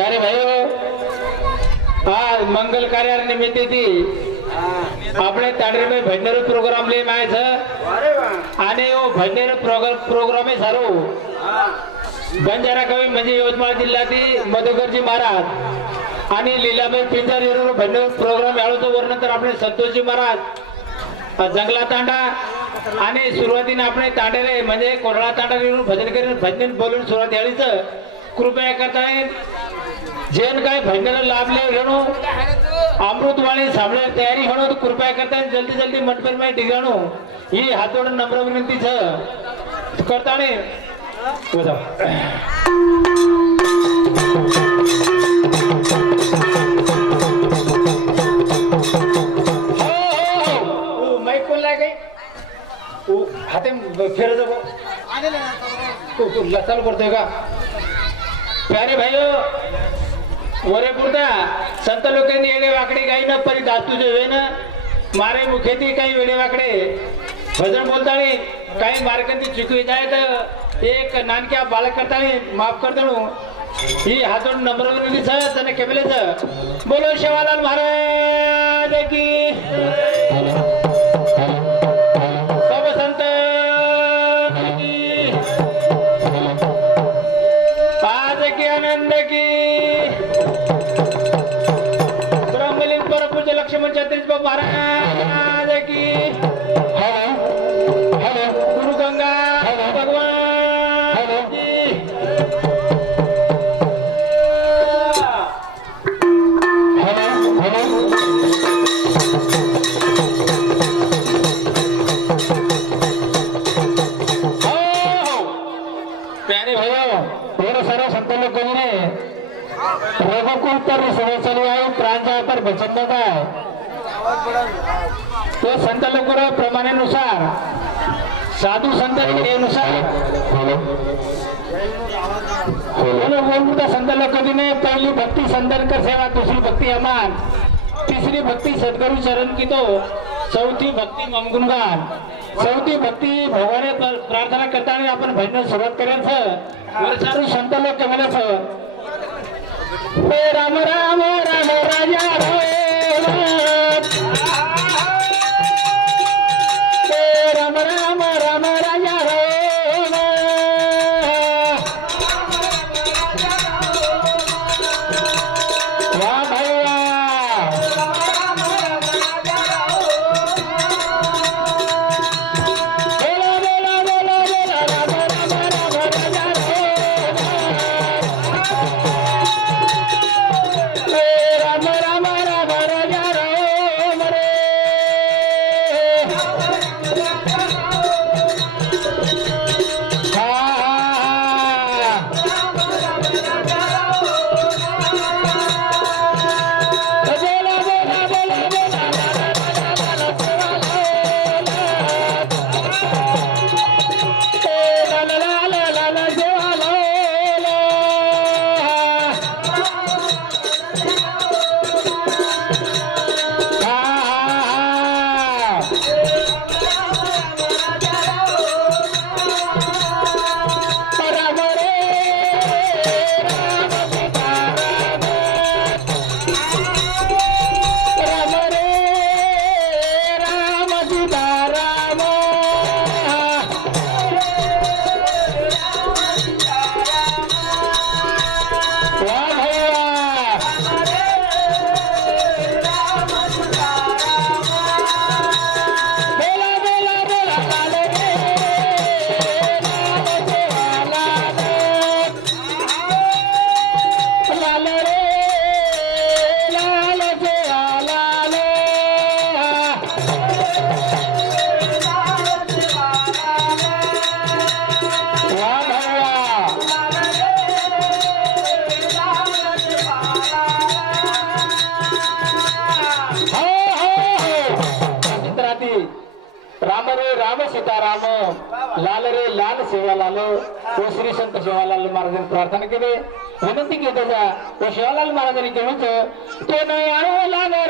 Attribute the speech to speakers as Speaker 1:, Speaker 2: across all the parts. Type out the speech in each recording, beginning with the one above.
Speaker 1: अरे भाई आज मंगल कार्यानिमित्त ती આપણે તાંડરીમાં ભજનનો પ્રોગ્રામ લઈ માં છે
Speaker 2: અરે વાહ
Speaker 1: અને એવો ભજનનો પ્રોગ્રામ પ્રોગ્રામ એ સારો બંજારા કવિ म्हणजे यवतमाळ जिल्ह्यातील मधुकरजी महाराज आणि लीलाबाई पिंजर यांचा भजन प्रोग्राम याळूचं वर्णन तर आपले संतोषजी महाराज अ, जंगला तांडा आणि सुरुवातीने આપણે तांडेले म्हणजे कोरळा तांडा येऊन भजन करून भजन बोलून सुरुवात याळीचं कृपया करताय. जेन काय भजनाला लाभले घेणू. अमृतवाणी सामने तयारी होणं तर कृपया करताय. जल्दी जल्दी मंडपन में डिगाणो ही हातोड नम्र विनंती छ. करताने बजाओ हो हो, हो, हाते फेर जाऊ तू चालू करतोय का? प्यारे भाई वरे पुरता संत लोकांनी येडे वाकडे काही न परी दास्तूचे वे ना मारे मुखेती काही वेडे वाकडे भजन बोलताळी काही मार्गांनी चुकवी जाय तर एक नानक्या बालक करताळी माफ करताणू ही हातून नम्र विनंती छ त्याने केलेच बोलो शेवालाल महाराज की लक्ष्मण छत्रीस बाबा महाराज की बचत आहे तो संत लोक प्रमाणानुसार साधू संत नुसार बोलता संत लोक ने पहिली भक्ती संतनकर सेवा दुसरी भक्ती अमान. तिसरी भक्ती सद्गुरु चरण की तो चौथी भक्ती ममगुणगान चौथी भक्ती भगवाने प्रार्थना करताना आपण भजन सुरुवात करायचं संत लोक म्हणायचं हे राम राम राम राजा श्री संत शिवालाल महाराजांनी प्रार्थना केली. विनंती केली त्याचा व शिवालाल महाराजांनी केलं तो नाही आणू लागणार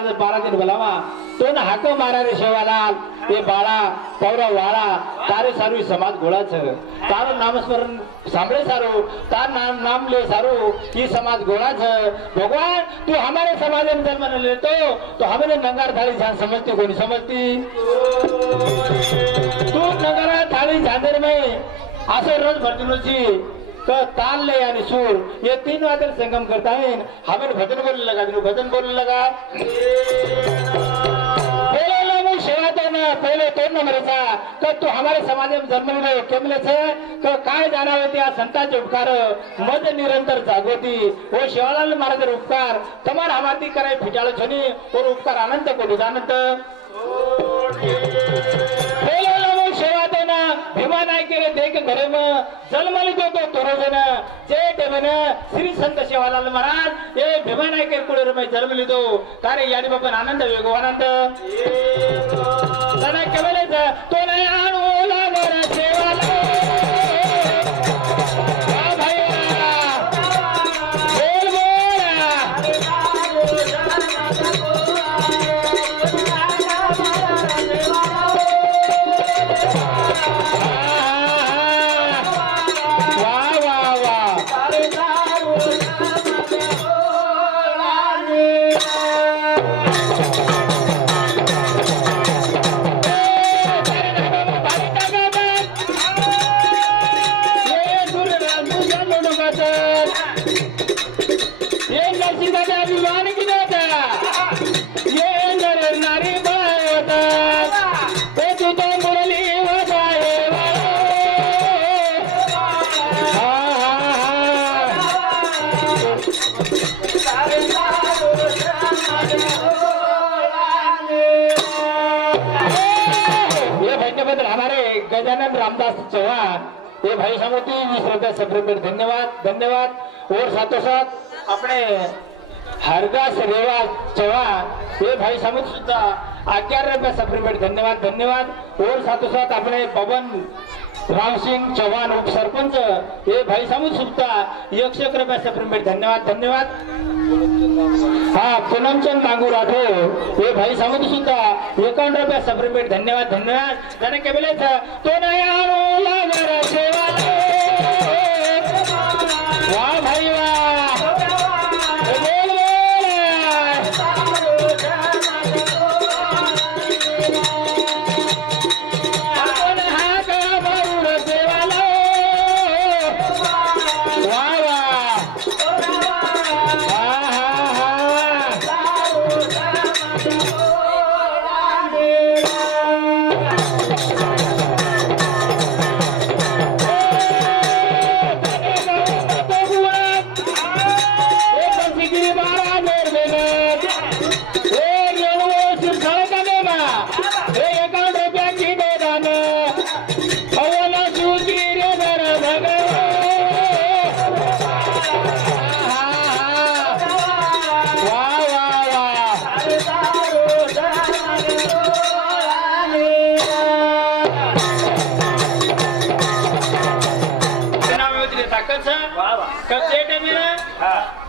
Speaker 1: महाराज बारा दिन बोलावा तो ना हाक मारा रे ते बाळा पौरा वाळा तारे सारू समाज गोळाच. तारो नामस्मरण सांभळे सारू तार नाम नाम ले सारू ही समाज गोळाच. भगवान तू हमारे समाज में जन्म न लेतो तो हमें नंगार थाळी छान समजते कोणी समजती? तू नंगारा थाळी झांजर में असं रोज भरतुनची. क ताल ले आणि सूर ये तीन वादन संगम करता है हमें भजन बोलने लगा तू भजन बोलने लगा. पहले लोग सेवा तो ना पहले तो न मरेचा क तू हमारे समाज में जन्म लिहिलं केमले छे क काय जाणावे त्या संताचे उपकार? मज निरंतर जागोती. वो शिवालाल महाराज उपकार. तमार हमारी कराय फिटाळ छनी. और उपकार आनंद कोटी आनंद भीमा नाही केले देख घरे मग जन्मली तो तो तोरजन जय देवन श्री संत शिवालाल महाराज. हे भीमा नाही केले कुळे रे जन्मली तो कार्य याडी बापन आनंद वेगो आनंद. तो रामदास चव्हाण. ये भाई समूती वीस रुपये सप्रेमेट धन्यवाद धन्यवाद. और साथों साथ अपने हरदास रेवा चौहान ये भाई समुद्र सुद्धा ग्यारह रुपये सप्रेमेट धन्यवाद धन्यवाद. और साथों साथ अपने पवन राम चव्हाण उपसरपंच हे भाई सुद्धा एकशे एक धन्यवाद धन्यवाद. हा पूनमचंद नागू राठोड हे भाई समुद्र सुद्धा एकावन्न रुपया सप्रेमेट धन्यवाद धन्यवाद. त्याने केलेच तो नाही कब डेट आहे मेरा जरा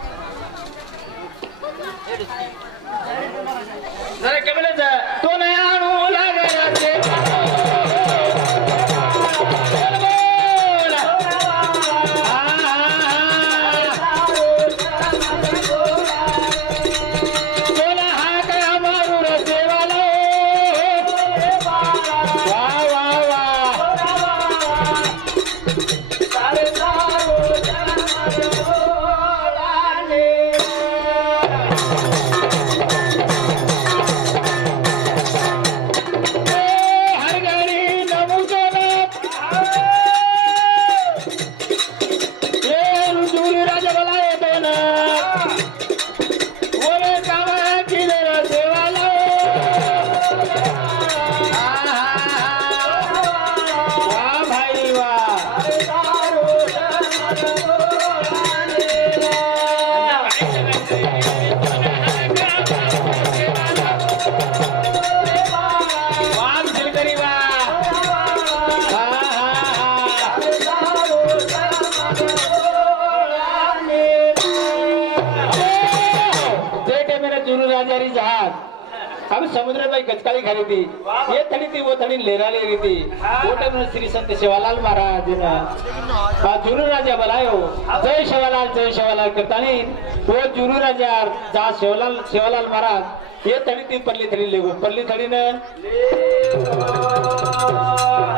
Speaker 1: समुद्राबाई गचकाळी घाली ती ये थडी ती वो थडी लेराले रीती ओटे श्री संत शिवालाल महाराज हा जुरू राजा बोलायो जय शिवालाल जय शिवालाल करतानी. वो जुरू राजा जा शिवलाल शिवालाल महाराज ये थडी ती पल्ली थडी लेगो पल्ली थडीनं.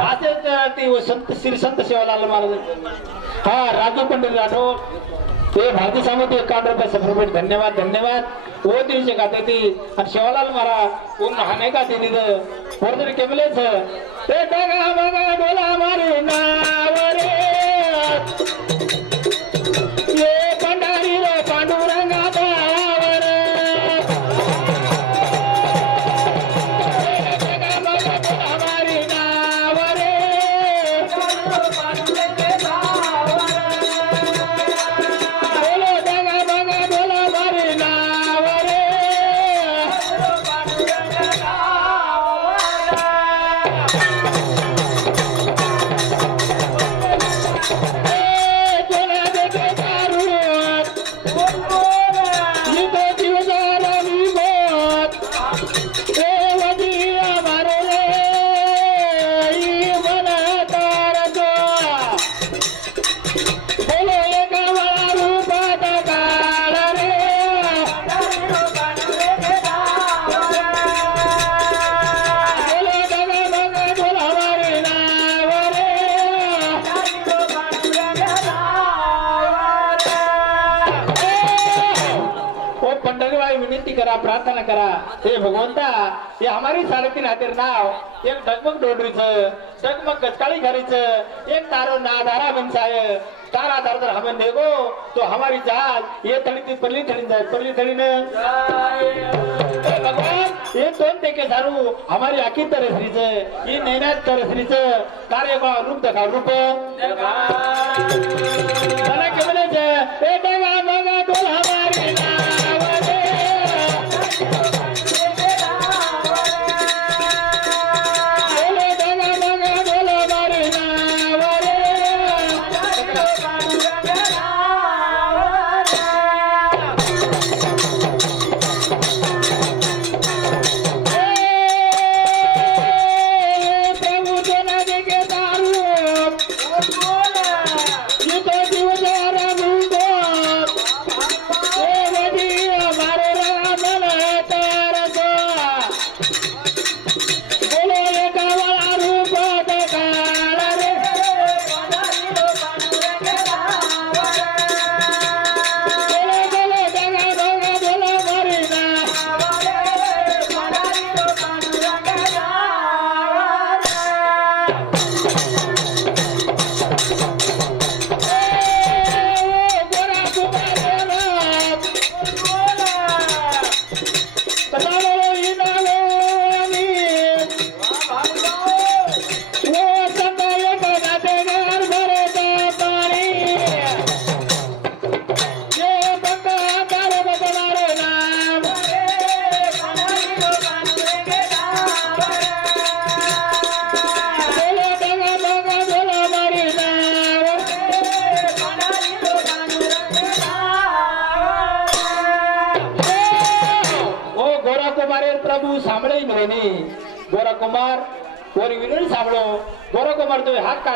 Speaker 1: असेच ती संत श्री संत शिवालाल महाराज. हा राजू पंडित राठोड. ते भारतीय सामोती एकावन्न रुपये धन्यवाद धन्यवाद. ओ दिवशी गाते ती. आणि शिवालाल मारा कोण हाने का ते निध वरतरी केमलेच ते बघा बघा बोला मारे नाव रे. हे भगवंता हे हमारी साडेतीन हातीर नाव एक डगमग डोडरीचं डगमग गचकाळी घरीचं एक तारो नादारा बनसाय तारा तार तर हमें देगो तो हमारी चाल ये थडी ती परली थडी जाय परली थडीनं. हे भगवान ये दोन टेके सारू हमारी आखी तरसरीचं ही नैनात तरसरीचं कार्य रूप दखा रूप. मला केवलच ए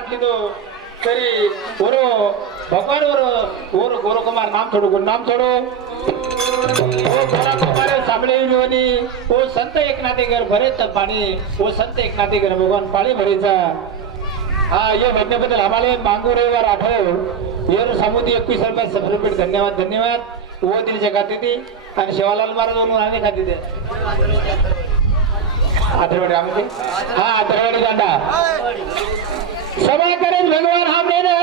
Speaker 1: ಹಾಕಿದ್ದು ಸರಿ ಓರು ಭಗವಾನ್ ಅವರು ಓರು ಗೋರಕುಮಾರ್ ನಾಮ್ ಥೋಡು ಗುಡ್ ನಾಮ್ ಥೋಡು ओ गोरखकुमार साबळे विलोनी ओ संत एकनाथे घर भरे पाणी ओ संत एकनाथे घर भगवान पाणी भरेचा हा या घटनेबद्दल आम्हाला मांगू रविवार आठव येर सामुदी एकवीस रुपये सबरपेट धन्यवाद धन्यवाद व तिने जगात आणि शेवालाल महाराज वरून आम्ही खाते ते आठवडे आमचे हा आठवडे दांडा सभा भगवान हमने ना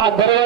Speaker 1: शिवालाल जय